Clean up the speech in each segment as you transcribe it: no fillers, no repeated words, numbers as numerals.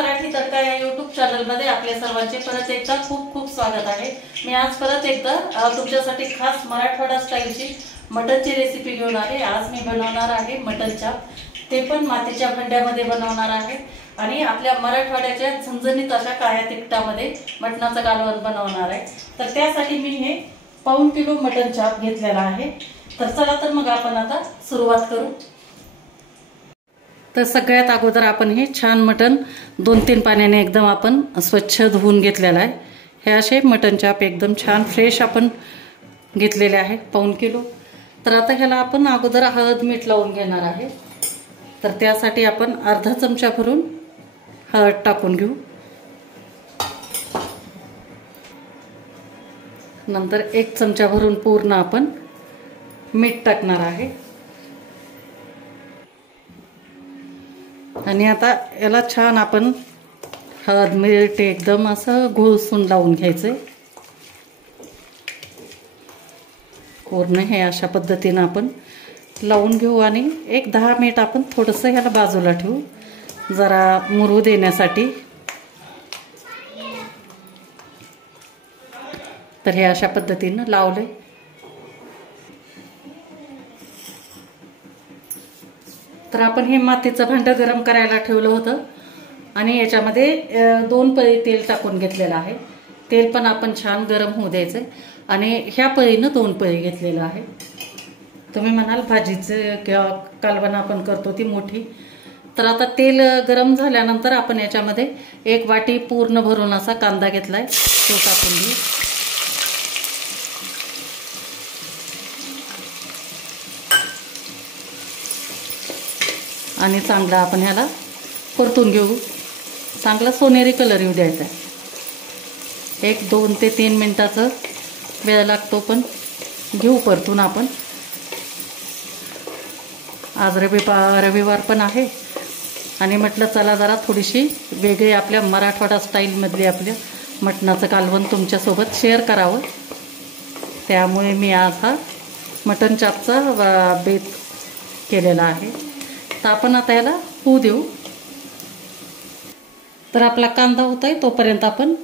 मराठी तडका या YouTube चॅनलमध्ये आपल्या सर्वांचे परत एकदा खूप खूप स्वागत आहे। मी आज परत एकदा तुमच्यासाठी खास मराठवाडा स्टाईलची मटनची रेसिपी घेऊन आले। आज मी बनवणार आहे मटन चाप, ते पण मातीच्या भांड्यामध्ये बनवणार आहे आणि आपल्या मराठवाड्याच्या झणझणीत अशा काळ्या तिखटामध्ये मटणाचं कालवण बनवणार आहे। तर त्यासाठी मी हे पाऊण किलो मटन चाप घेतलेला आहे। तर चला तर मग आपण आता सुरुवात करू। तर सगळ्यात अगोदर आपण हे छान मटन 2-3 पाण्याने एकदम आपण स्वच्छ धुवून घेतलेला आहे। हे असे मटन चाप एकदम छान फ्रेश आपण घेतलेले आहे पाऊण किलो। तर आता ह्याला आपण अगोदर हळद मीठ लावून घेणार आहे। तर त्यासाठी आपण अर्धा चमचा भरून हळद टाकून घेऊ, नंतर 1 चमचा भरून पूर्ण आपण मीठ टाकणार आहे आणि आता याला छान आपण हळद मीठ एकदम असं घुसून लावून घ्यायचंय। पूर्ण हे अशा पद्धतीने आपण लावून घेऊ आणि 10 मिनिट आपण थोडंसं ह्याला बाजूला ठेवू, जरा मुरू देण्यासाठी। तर हे अशा पद्धतीने लावले। तर आपण हे मातीचं भांडं गरम करायला ठेवलं होतं आणि याच्यामध्ये 2 पळी तेल टाकून घेतलेलं आहे। तेल पण आपण छान गरम होऊ द्यायचं आणि ह्या पळीनं 2 पळी घेतलेलं आहे। तुम्ही म्हणाल भाजीचं किंवा कालवण आपण करतो ती मोठी। तर आता तेल गरम झाल्यानंतर आपण याच्यामध्ये 1 वाटी पूर्ण भरून असा कांदा घेतलाय, तो टाकून घेऊ। आणि चांगला आपण ह्याला परतून घेऊ, चांगला सोनेरी कलर येऊ द्यायचा आहे। 1-2 ते 3 मिनिटाचा वेळ लागतो, पण घेऊ परतून आपण। आज रविवार पण आहे आणि म्हटलं चला जरा थोडीशी वेगळी आपल्या मराठवाडा स्टाईलमधली आपल्या मटणाचं कालवण तुमच्यासोबत शेअर करावं। त्यामुळे मी आज हा मटण चापचा बेत केलेला आहे। तर आपण आता याला होऊ देऊ। तर आपला कांदा होतोय तोपर्यंत आपण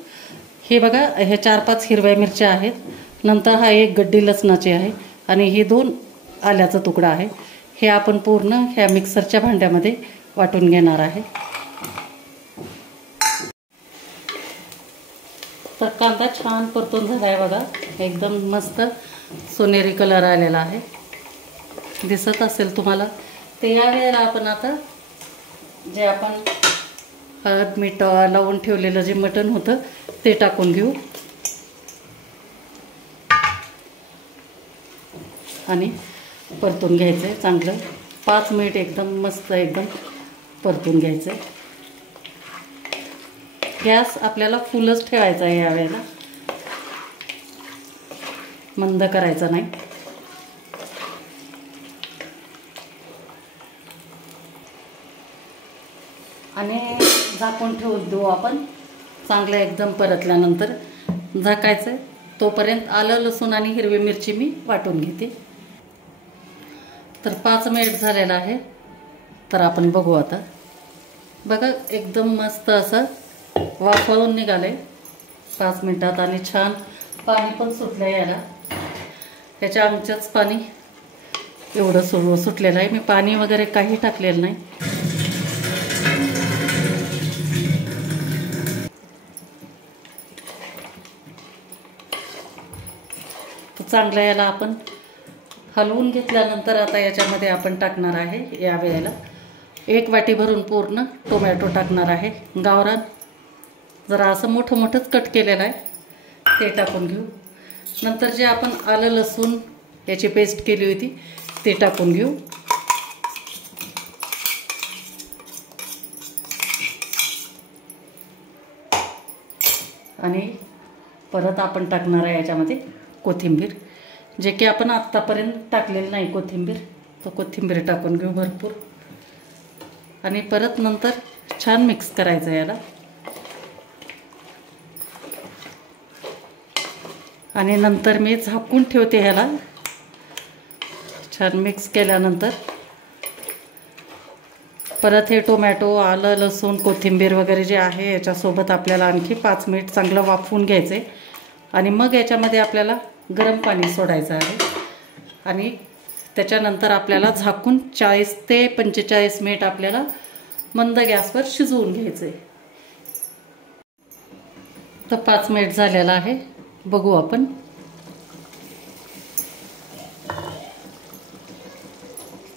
हे बघा, हे 4-5 हिरव्या मिरच्या आहेत, नंतर हा 1 गड्डी लसणाची आहे आणि हे 2 आल्याचा तुकडा आहे। हे आपण पूर्ण ह्या मिक्सरच्या भांड्यामध्ये वाटून घेणार आहे। तर कांदा छान परतून झाला आहे बघा, एकदम मस्त सोनेरी कलर आलेला आहे, दिसत असेल तुम्हाला। ते या वेळेला आपण आता जे आपण हळद मीठ लावून ठेवलेलं जे मटण होतं ते टाकून घेऊ आणि परतून घ्यायचं आहे चांगलं। 5 मिनिट एकदम मस्त एकदम परतून घ्यायचं आहे। गॅस आपल्याला फुलच ठेवायचा आहे या वेळेला, मंद करायचा नाही। आणि झाकून ठेवून देऊ आपण, चांगलं एकदम परतल्यानंतर झाकायचं। तोपर्यंत आलं लसूण आणि हिरवी मिरची मी वाटून घेते। तर 5 मिनिट झालेला आहे, तर आपण बघू आता। बघा एकदम मस्त असं वाफळून निघाले 5 मिनिटात आणि छान पाणी पण सुटलं याला। त्याच्या आमच्याच पाणी एवढं सुटलेलं आहे, मी पाणी वगैरे काही टाकलेलं नाही। चांगलं याला आपण हलवून घेतल्यानंतर आता याच्यामध्ये आपण टाकणार आहे या वेळेला 1 वाटी भरून पूर्ण टोमॅटो टाकणार आहे। गावरान जरा असं मोठं मोठंच कट केलेलं आहे, ते टाकून घेऊ। नंतर जे आपण आलं लसूण याची पेस्ट केली होती ते टाकून घेऊ आणि परत आपण टाकणार आहे याच्यामध्ये कोथिंबीर, जे की आपण आत्तापर्यंत टाकलेलं नाही कोथिंबीर, तो कोथिंबीर टाकून घेऊ भरपूर आणि परत नंतर छान मिक्स करायचं याला। आणि नंतर मी झाकून ठेवते ह्याला, छान मिक्स केल्यानंतर परत हे टोमॅटो, आलं, लसूण, कोथिंबीर वगैरे जे आहे याच्यासोबत आपल्याला आणखी 5 मिनिट चांगलं वाफवून घ्यायचं आहे. आणि मग याच्यामध्ये आपल्याला गरम पाणी सोडायचं आहे आणि त्याच्यानंतर आपल्याला झाकून 40 ते 45 मिनिट आपल्याला मंद गॅसवर शिजवून घ्यायचं आहे. तर 5 मिनिट झालेला आहे, बघू आपण.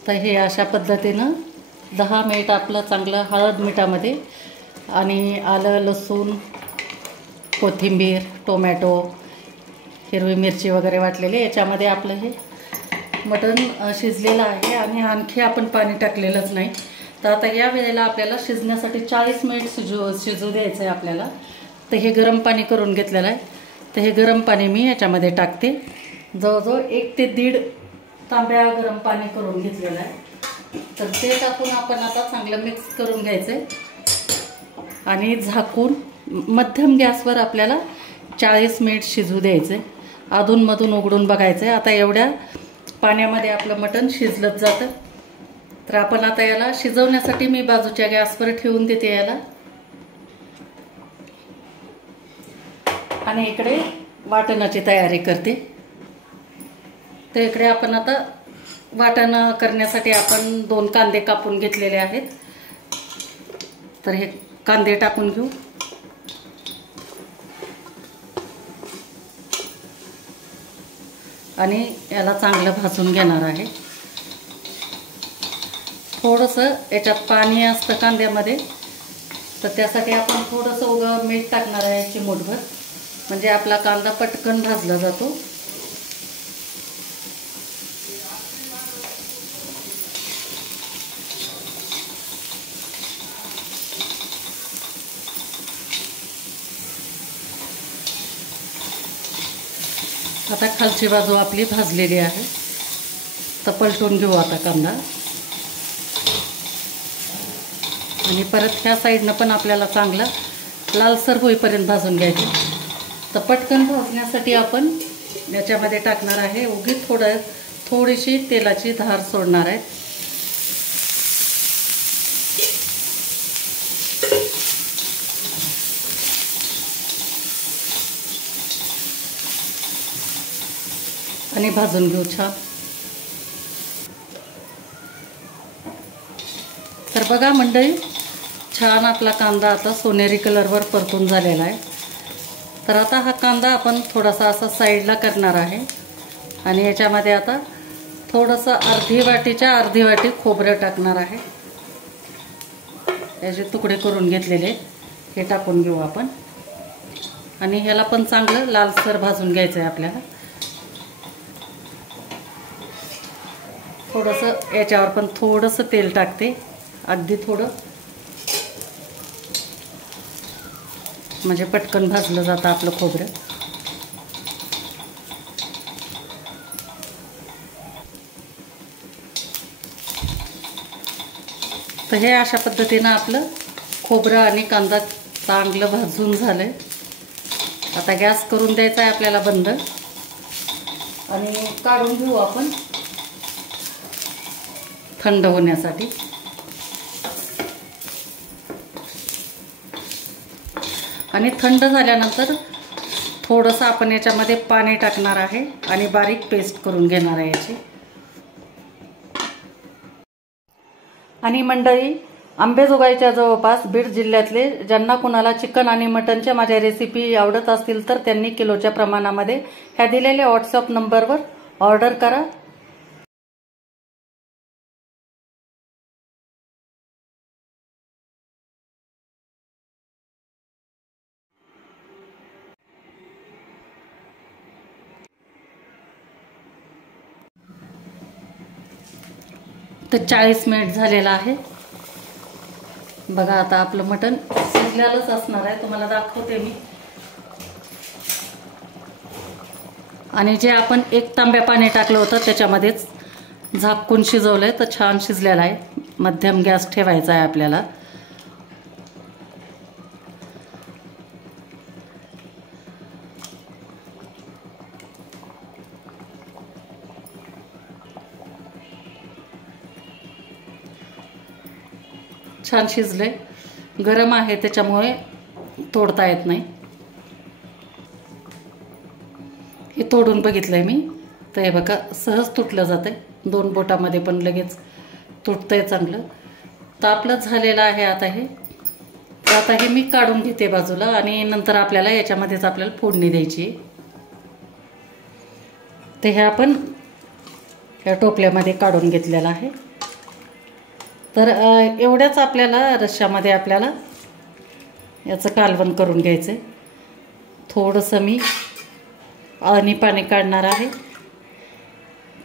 तर हे अशा पद्धतीनं 10 मिनिट आपलं चांगलं हळद मिठामध्ये आणि आलं, लसूण, कोथिंबीर, टोमॅटो, हिरवी मिरची वगैरे वाटलेली याच्यामध्ये आपलं हे मटण शिजलेलं आहे आणि आणखी आपण पाणी टाकलेलंच नाही. तर आता या वेळेला आपल्याला शिजण्यासाठी 40 मिनिट शिजू द्यायचं आहे आपल्याला. तर हे गरम पाणी करून घेतलेलं आहे. तर हे गरम पाणी मी याच्यामध्ये टाकते. जवळजवळ 1 ते 1.5 तांब्या गरम पाणी करून घेतलेलं आहे. तर ते टाकून आपण आता चांगलं मिक्स करून घ्यायचं आहे आणि झाकून मध्यम गॅसवर आपल्याला 40 मिनिट शिजू द्यायचं आहे. अधूनमधून उघडून बघायचं आहे. आता एवढ्या पाण्यामध्ये आपलं मटण शिजलंच जातं. तर आपण आता याला शिजवण्यासाठी मी बाजूच्या गॅसवर ठेवून देते याला. आणि इकडे वाटणाची तयारी करते. तर इकडे आपण आता वाटण करण्यासाठी आपण 2 कांदे कापून घेतलेले आहेत. तर हे कांदे टाकून घेऊ. आणि याला चांगलं भाजून घेणार आहे. थोडंसं याच्यात पाणी असतं कांद्यामध्ये, तर त्यासाठी आपण थोडंसं उगं मीठ टाकणार आहे चिमूटभर, म्हणजे आपला कांदा पटकन भाजला जातो. आता खालची बाजू आपली भाजलेली आहे. तर पलटून घेऊ आता कांदा. आणि परत ह्या साईडनं पण आपल्याला चांगला लालसर होईपर्यंत भाजून घ्यायचं. तर पटकन भाजण्यासाठी आपण याच्यामध्ये टाकणार आहे उगीच थोडीशी तेलाची धार सोडणार आहे. आणि भाजून घेऊ छान. तर बघा मंडळी, छान आपला कांदा आता सोनेरी कलरवर परतून झालेला आहे. तर आता हा कांदा आपण थोडासा असा साईडला करणार आहे आणि याच्यामध्ये आता थोडंसं अर्धी वाटी खोबरं टाकणार आहे. याचे तुकडे करून घेतलेले हे टाकून घेऊ आपण. आणि ह्याला पण चांगलं लालसर भाजून घ्यायचं आहे आपल्याला. थोडंसं याच्यावर पण थोडंसं तेल टाकते, अगदी थोडं, म्हणजे पटकन भाजलं जातं आपलं खोबरं. तर हे अशा पद्धतीनं आपलं खोबरं आणि कांदा चांगलं भाजून झालंय. आता गॅस करून द्यायचा आहे आपल्याला बंद आणि काढून घेऊ आपण थंड होण्यासाठी. आणि थंड झाल्यानंतर थोडंसं आपण याच्यामध्ये पाणी टाकणार आहे आणि बारीक पेस्ट करून घेणार आहे याची. आणि मंडळी, अंबेजोगाईच्या जवळपास बीड जिल्ह्यातले ज्यांना कुणाला चिकन आणि मटनच्या माझ्या रेसिपी आवडत असतील तर त्यांनी किलोच्या प्रमाणामध्ये ह्या दिलेल्या व्हॉट्सअप नंबरवर ऑर्डर करा. तर 40 मिनिट झालेला आहे. बघा आता आपलं मटण शिजलेलंच असणार आहे, तुम्हाला दाखवते मी. आणि जे आपण 1 तांब्या पाणी टाकलं होतं त्याच्यामध्येच झाकून शिजवलंय, तर छान शिजलेलं आहे. मध्यम गॅस ठेवायचा आहे आपल्याला. छान शिजले. गरम आहे त्याच्यामुळे तोडता येत नाही. हे तोडून बघितलंय मी, तर हे बघा सहज तुटलं जातंय. 2 बोटामध्ये पण लगेच तुटतंय चांगलं. तर आपलं झालेलं आहे आता हे. तर आता हे मी काढून घेते बाजूला आणि नंतर आपल्याला याच्यामध्येच आपल्याला फोडणी द्यायची. ते हे आपण या टोपल्यामध्ये काढून घेतलेलं आहे. तर एवढ्याच आपल्याला रश्श्यामध्ये आपल्याला याचं कालवण करून घ्यायचं आहे. थोडंसं मी आणि पाणी काढणार आहे,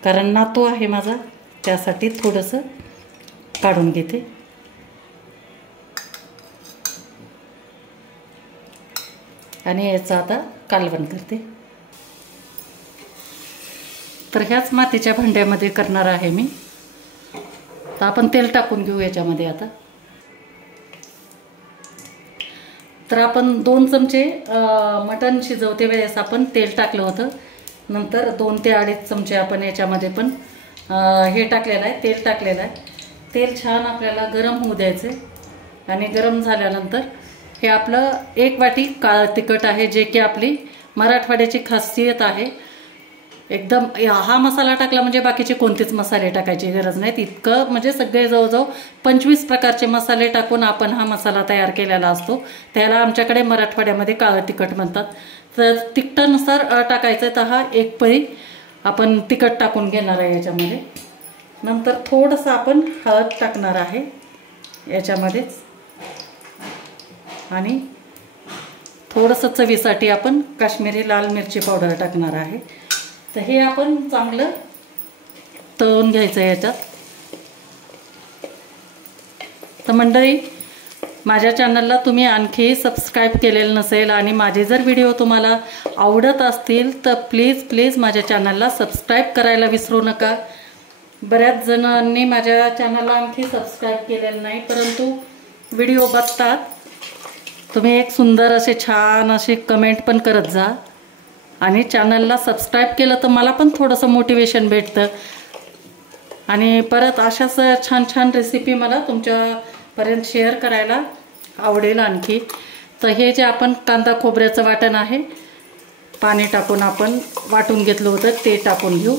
कारण नातू आहे माझा, त्यासाठी थोडंसं काढून घेते. आणि याचं आता कालवण करते. तर ह्याच मातीच्या भांड्यामध्ये करणार आहे मी. तर आपण तेल टाकून घेऊ याच्यामध्ये आता. तर आपण 2 चमचे मटण शिजवते वेळेस आपण तेल टाकलं होतं. नंतर 2 ते 2.5 चमचे आपण याच्यामध्ये पण हे टाकलेलं आहे, तेल टाकलेलं आहे. तेल छान आपल्याला गरम होऊ द्यायचं. आणि गरम झाल्यानंतर हे आपलं 1 वाटी काळं तिखट आहे, जे की आपली मराठवाड्याची खासियत आहे. एकदम हा मसाला टाकला म्हणजे बाकीचे कोणतेच मसाले टाकायची गरज नाही. इतकं म्हणजे सगळे जवळजवळ 25 प्रकारचे मसाले टाकून आपण हा मसाला तयार केलेला असतो. त्याला आमच्याकडे मराठवाड्यामध्ये काळं तिखट म्हणतात. तर तिखटानुसार टाकायचं. तर हा 1 पळी आपण तिखट टाकून घेणार आहे याच्यामध्ये. नंतर थोडंसं आपण हळद टाकणार आहे याच्यामध्येच. आणि थोडंसं चवीसाठी आपण काश्मीरी लाल मिरची पावडर टाकणार आहे. तर हे आपण चांगलं तळून घ्यायचं याच्यात. तर मंडळी, माझ्या चॅनलला तुम्ही आणखी सबस्क्राईब केलेलं नसेल आणि माझे जर व्हिडिओ तुम्हाला आवडत असतील तर प्लीज माझ्या चॅनलला सबस्क्राईब करायला विसरू नका. बऱ्याच जणांनी माझ्या चॅनलला आणखी सबस्क्राईब केलेलं नाही, परंतु व्हिडिओ बघतात. तुम्ही एक सुंदर असे छान असे कमेंट पण करत जा. आणि चॅनलला सबस्क्राईब केलं तर मला पण थोडंसं मोटिवेशन भेटतं. आणि परत अशाच छान छान रेसिपी मला तुमच्यापर्यंत शेअर करायला आवडेल आणखी. तर हे जे आपण कांदा खोबऱ्याचं वाटण आहे, पाणी टाकून आपण वाटून घेतलं होतं ते टाकून घेऊ.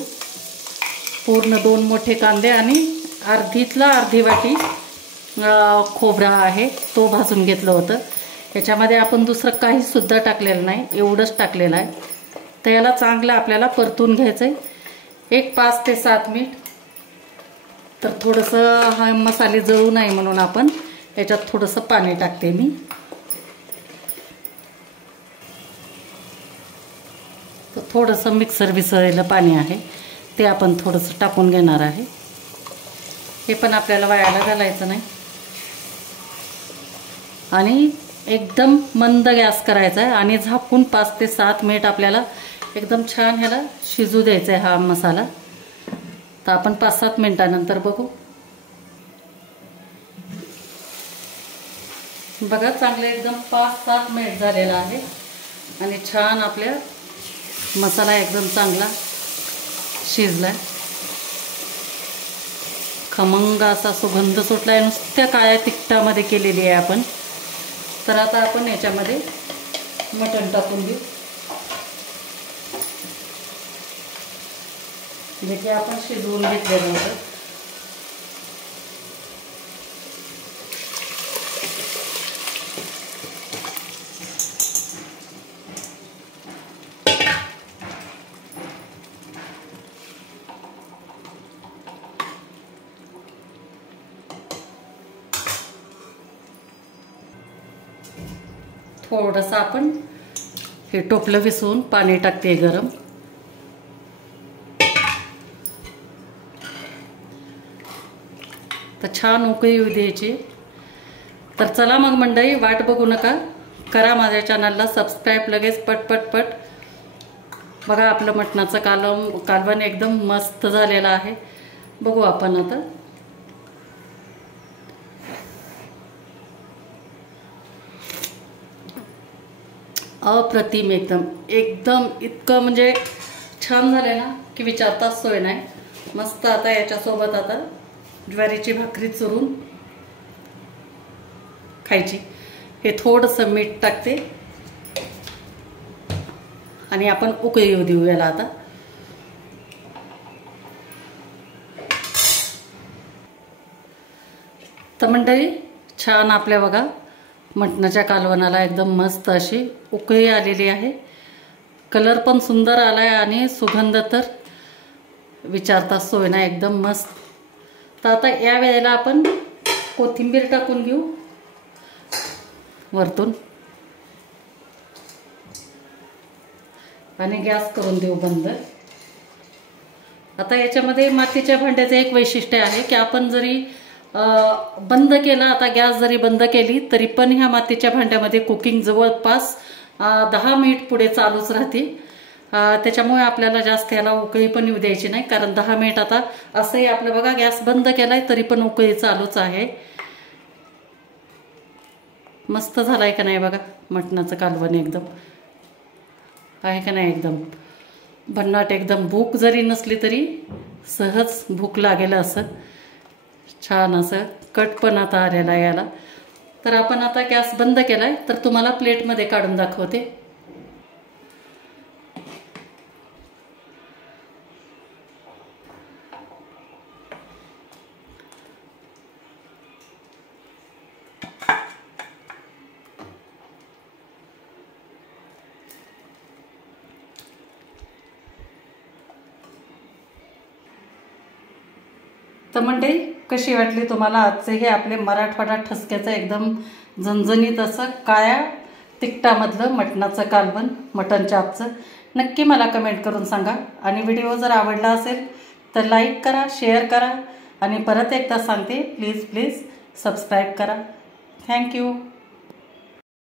पूर्ण 2 मोठे कांदे आणि अर्धीतला अर्धी वाटी खोबरा आहे, तो भाजून घेतलं होतं. याच्यामध्ये आपण दुसरं काही सुद्धा टाकलेलं नाही, एवढंच टाकलेलं आहे. तर याला चांगलं आपल्याला परतून घ्यायचं आहे 1 5 ते 7 मिनिट. तर थोडंसं हा मसाले जळू नये म्हणून आपण याच्यात थोडंसं पाणी टाकते मी. तर थोडंसं मिक्सर विसळलेलं पाणी आहे, ते आपण थोडंसं टाकून घेणार आहे. हे पण आपल्याला वायाला घालायचं नाही. आणि एकदम मंद गॅस करायचा आहे आणि झाकून 5 ते 7 मिनिट आपल्याला एकदम छान ह्याला शिजू द्यायचा आहे हा मसाला. तर आपण 5-7 मिनिटानंतर बघू. बघा चांगले एकदम 5-7 मिनिट झालेला आहे आणि छान आपल्या मसाला एकदम चांगला शिजलाय. खमंग असा सुगंध सुटलाय. नुसत्या काळ्या तिखटामध्ये केलेली आहे आपण. तर आता आपण याच्यामध्ये मटण टाकून घेऊ, जे की आपण शिजवून घेतलेलं होतं. थोडंसं आपण हे टोपलं विसरून पाणी टाकते गरम. तर छान उकळी येऊ द्यायची. तर चला मग मंडळी, वाट बघू नका, करा माझ्या चॅनलला सबस्क्राईब लगेच पट. बघा आपलं मटणाचं कालवण एकदम मस्त झालेलं आहे. बघू आपण आता. अप्रतिम एकदम इतकं म्हणजे छान झालं ना की विचारताच सोय नाही. मस्त. आता याच्यासोबत आता ज्वारीची भाकरी चुरून खायची. हे थोडंसं मीठ टाकते आणि आपण उकळी येऊ देऊ याला आता. तर मंडळी छान आपल्या बघा मटणाच्या कालवणाला एकदम मस्त अशी उकळी आलेली आहे. कलर पण सुंदर आलाय आणि सुगंध तर विचारता सोय ना, एकदम मस्त. तर आता या वेळेला आपण कोथिंबीर टाकून घेऊ वरतून आणि गॅस करून देऊ बंद. आता याच्यामध्ये मातीच्या भांड्याचं एक वैशिष्ट्य आहे की आपण जरी बंद केला, आता गॅस जरी बंद केली तरी पण ह्या मातीच्या भांड्यामध्ये कुकिंग जवळपास 10 मिनिट पुढे चालूच राहते. त्याच्यामुळे आपल्याला जास्त याला उकळी पण येऊ द्यायची नाही, कारण 10 मिनिट आता असंही आपलं बघा गॅस बंद केलाय तरी पण उकळी चालूच आहे. मस्त झालाय का नाही बघा मटणाचं कालवण, एकदम आहे का नाही एकदम भन्नाट. एकदम भूक जरी नसली तरी सहज भूक लागेल असं छान असं कट पण आता आलेला आहे याला. तर आपण आता गॅस बंद केलाय तर तुम्हाला प्लेटमध्ये काढून दाखवते. तर मंडळी कशी वाटली तुम्हाला आजचे हे आपले मराठवाडा ठसक्याचं एकदम झणझणीत असं काळ्या तिखटामधलं मटणाचं कालवण, मटण चापचं. नक्की मला कमेंट करून सांगा. आणि व्हिडिओ जर आवडला असेल तर लाईक करा, शेअर करा आणि परत एकदा सांगते प्लीज सबस्क्राईब करा. थँक्यू.